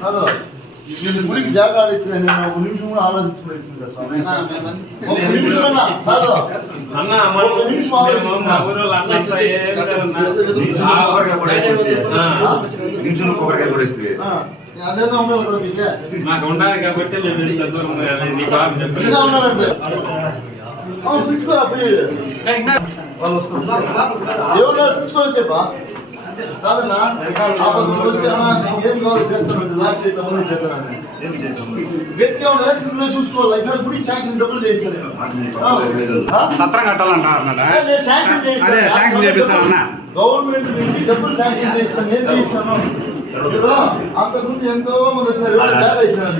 hello నేను గుడికి జాగా ఇచ్చింది నేను ఒక నిమిషం కూడా ఆలోచించుకునేసింది కదా స్వామి ఒక నిమిషం అదేదో ఉండాలి కదా మీకే నాకు ఉండాలి కాబట్టి నేను ఇంత దూరం ఉన్నారంటే ఏమన్నా తీసుకోవచ్చు చెప్పా కాదన్నా ఏం కావాలి చేస్తాను గట్టిగా ఉండాలి చూసుకోవాలి అయితే గుడి శాంక్షన్ డబ్బులు చేస్తాను సత్రం కట్టాలంటా గవర్నమెంట్ నుంచి డబ్బులు శాంక్షన్ చేస్తాను ఏం చేస్తాను ఇప్పుడు అంతకుముందు ఎంతో మంది వచ్చారు జాగా ఇస్తాను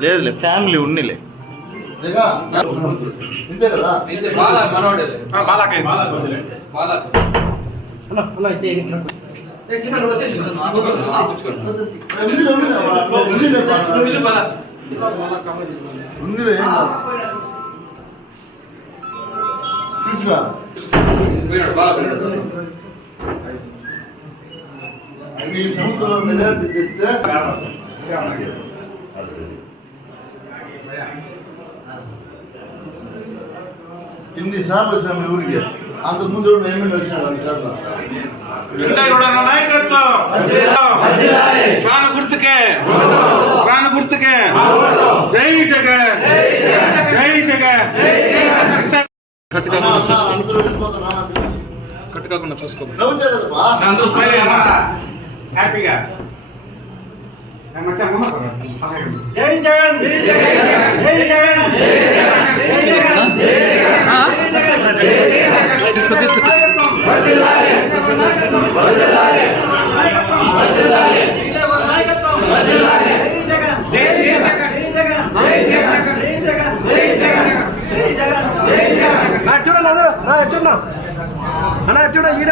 లేదు ఫ్యామిలీ ఉన్నిలే ఇంతే కదా తీసుకురా ఈ సంవత్సరం మెజారిటీ తెస్తే ఇన్నిసార్లు వచ్చాము మీ ఊరికి అంతకు ముందు ఏమేమి వచ్చినాడు ప్రాణ గుర్తుకే జై జగన్ జై జగన్ కట్టుకోకుండా చూసుకో హ్యాపీగా జై జగన్ తీసుకో చూడండి అందరూ చూడండి అన్న చూడ ఈడ